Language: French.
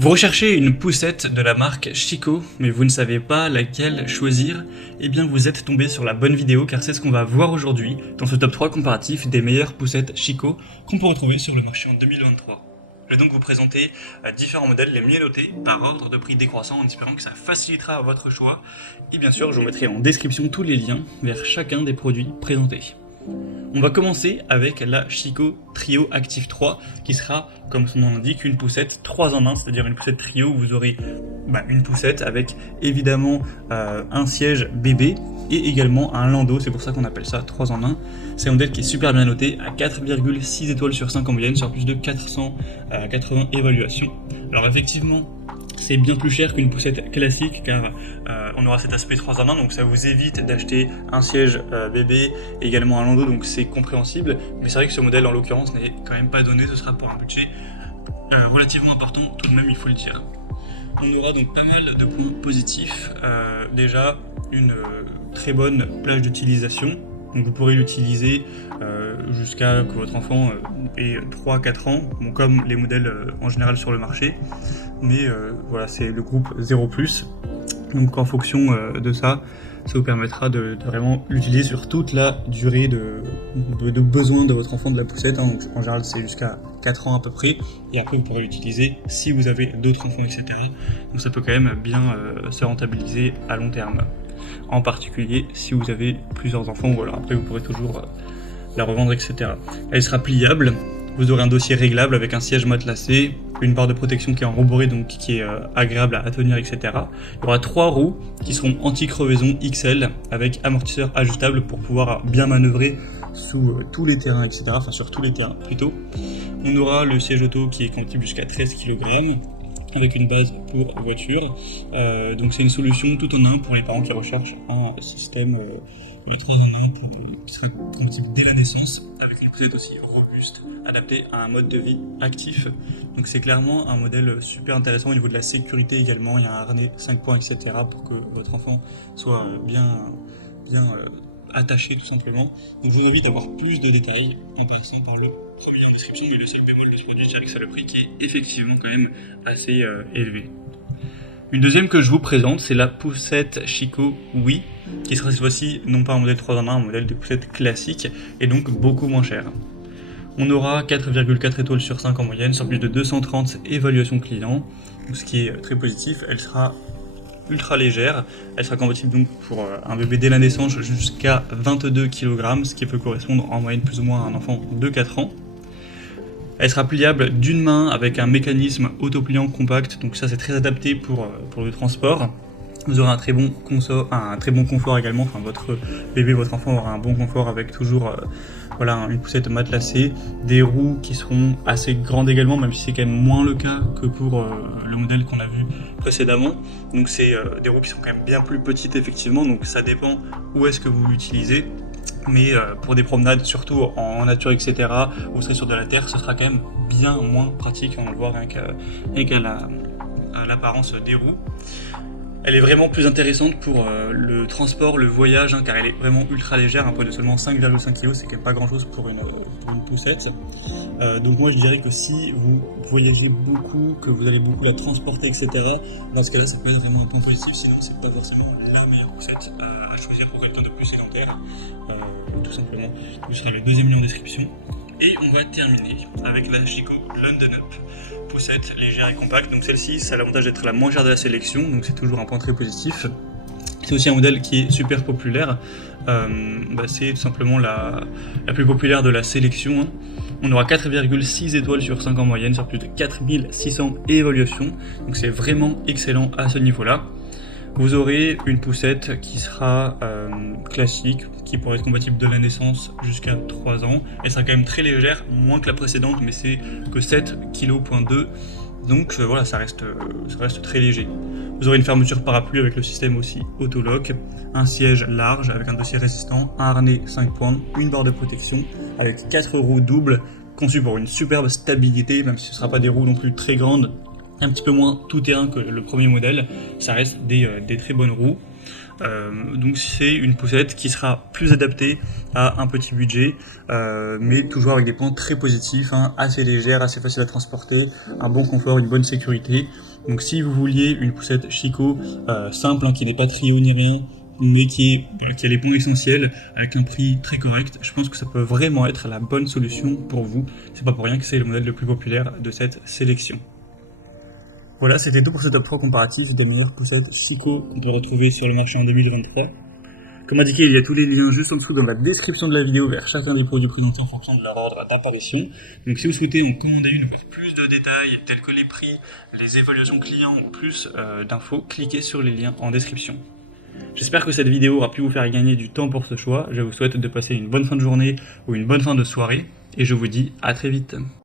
Vous recherchez une poussette de la marque Chico, mais vous ne savez pas laquelle choisir? Eh bien vous êtes tombé sur la bonne vidéo car c'est ce qu'on va voir aujourd'hui dans ce top 3 comparatif des meilleures poussettes Chico qu'on peut retrouver sur le marché en 2023. Je vais donc vous présenter différents modèles les mieux notés par ordre de prix décroissant en espérant que ça facilitera votre choix. Et bien sûr je vous mettrai en description tous les liens vers chacun des produits présentés. On va commencer avec la Chico Trio Active 3 qui sera, comme son nom l'indique, une poussette 3 en 1, c'est-à-dire une poussette trio où vous aurez une poussette avec évidemment un siège bébé et également un landau, c'est pour ça qu'on appelle ça 3 en 1. C'est un modèle qui est super bien noté à 4,6 étoiles sur 5 en moyenne sur plus de 480 évaluations. Alors effectivement, c'est bien plus cher qu'une poussette classique car on aura cet aspect 3 en 1, donc ça vous évite d'acheter un siège bébé et également un landau, donc c'est compréhensible. Mais c'est vrai que ce modèle en l'occurrence n'est quand même pas donné, ce sera pour un budget relativement important tout de même, il faut le dire. On aura donc pas mal de points positifs. Déjà une très bonne plage d'utilisation. Donc vous pourrez l'utiliser jusqu'à que votre enfant ait 3-4 ans, bon, comme les modèles en général sur le marché. Mais voilà, c'est le groupe 0+. Donc en fonction de ça, ça vous permettra de vraiment l'utiliser sur toute la durée de besoin de votre enfant de la poussette. Donc en général c'est jusqu'à 4 ans à peu près. Et après vous pourrez l'utiliser si vous avez d'autres enfants, etc. Donc ça peut quand même bien se rentabiliser à long terme. En particulier si vous avez plusieurs enfants, ou alors après vous pourrez toujours la revendre, etc. Elle sera pliable, vous aurez un dossier réglable avec un siège matelassé, une barre de protection qui est enroborée, donc qui est agréable à tenir, etc. Il y aura 3 roues qui seront anti-crevaison XL avec amortisseur ajustable pour pouvoir bien manœuvrer sous tous les terrains, etc. Enfin sur tous les terrains plutôt. On aura le siège auto qui est compatible jusqu'à 13 kg. Avec une base pour voiture. Donc c'est une solution tout en un pour les parents qui recherchent un système 3 en 1 qui sera compatible dès la naissance, avec une poussette aussi robuste, adaptée à un mode de vie actif. Donc c'est clairement un modèle super intéressant au niveau de la sécurité également. Il y a un harnais 5 points, etc. pour que votre enfant soit bien attaché tout simplement. Donc je vous invite à voir plus de détails en passant par le premier en description, mais le seul bémol de ce produit, c'est que ça le prix qui est effectivement quand même assez élevé. Une deuxième que je vous présente, c'est la poussette Chico Oui, qui sera cette fois-ci non pas un modèle 3 en 1, un modèle de poussette classique, et donc beaucoup moins cher. On aura 4,4 étoiles sur 5 en moyenne, sur plus de 230 évaluations clients, ce qui est très positif. Elle sera ultra légère, elle sera compatible donc pour un bébé dès la naissance jusqu'à 22 kg, ce qui peut correspondre en moyenne plus ou moins à un enfant de 4 ans. Elle sera pliable d'une main avec un mécanisme autopliant compact, donc ça c'est très adapté pour le transport. Vous aurez un très bon confort également, enfin votre bébé, votre enfant aura un bon confort avec toujours une poussette matelassée, des roues qui seront assez grandes également, même si c'est quand même moins le cas que pour le modèle qu'on a vu précédemment. Donc c'est des roues qui sont quand même bien plus petites effectivement, donc ça dépend où est-ce que vous l'utilisez. Mais pour des promenades, surtout en nature, etc., où vous serez sur de la terre, ce sera quand même bien moins pratique, on va le voir avec l'apparence des roues. Elle est vraiment plus intéressante pour le transport, le voyage, car elle est vraiment ultra légère, un poids de seulement 5,5 kg, c'est quand même pas grand chose pour une poussette. Donc moi je dirais que si vous voyagez beaucoup, que vous allez beaucoup la transporter, etc., dans ce cas-là ça peut être vraiment un point positif, sinon c'est pas forcément la meilleure poussette à choisir pour quelqu'un de plus sédentaire, tout simplement. Ce sera le deuxième lien en description. Et on va terminer avec la Chico London Up, poussette légère et compacte. Donc celle-ci, ça a l'avantage d'être la moins chère de la sélection, donc c'est toujours un point très positif. C'est aussi un modèle qui est super populaire, c'est tout simplement la plus populaire de la sélection. On aura 4,6 étoiles sur 5 en moyenne, sur plus de 4600 évaluations, donc c'est vraiment excellent à ce niveau-là. Vous aurez une poussette qui sera classique, qui pourrait être compatible de la naissance jusqu'à 3 ans. Elle sera quand même très légère, moins que la précédente, mais c'est que 7,2 kg. Donc voilà, ça reste très léger. Vous aurez une fermeture parapluie avec le système aussi autolock, un siège large avec un dossier résistant, un harnais 5 points, une barre de protection avec 4 roues doubles, conçues pour une superbe stabilité, même si ce ne sera pas des roues non plus très grandes, un petit peu moins tout-terrain que le premier modèle, ça reste des très bonnes roues. Donc c'est une poussette qui sera plus adaptée à un petit budget, mais toujours avec des points très positifs, assez légère, assez facile à transporter, un bon confort, une bonne sécurité. Donc si vous vouliez une poussette Chico simple, hein, qui n'est pas trio ni rien, mais qui a les points essentiels, avec un prix très correct, je pense que ça peut vraiment être la bonne solution pour vous. C'est pas pour rien que c'est le modèle le plus populaire de cette sélection. Voilà, c'était tout pour ce top 3 comparatif des meilleures poussettes Chico qu'on peut retrouver sur le marché en 2023. Comme indiqué, il y a tous les liens juste en dessous dans la description de la vidéo vers chacun des produits présentés en fonction de leur ordre d'apparition. Donc si vous souhaitez en commander une, voir plus de détails tels que les prix, les évaluations clients ou plus d'infos, cliquez sur les liens en description. J'espère que cette vidéo aura pu vous faire gagner du temps pour ce choix. Je vous souhaite de passer une bonne fin de journée ou une bonne fin de soirée et je vous dis à très vite.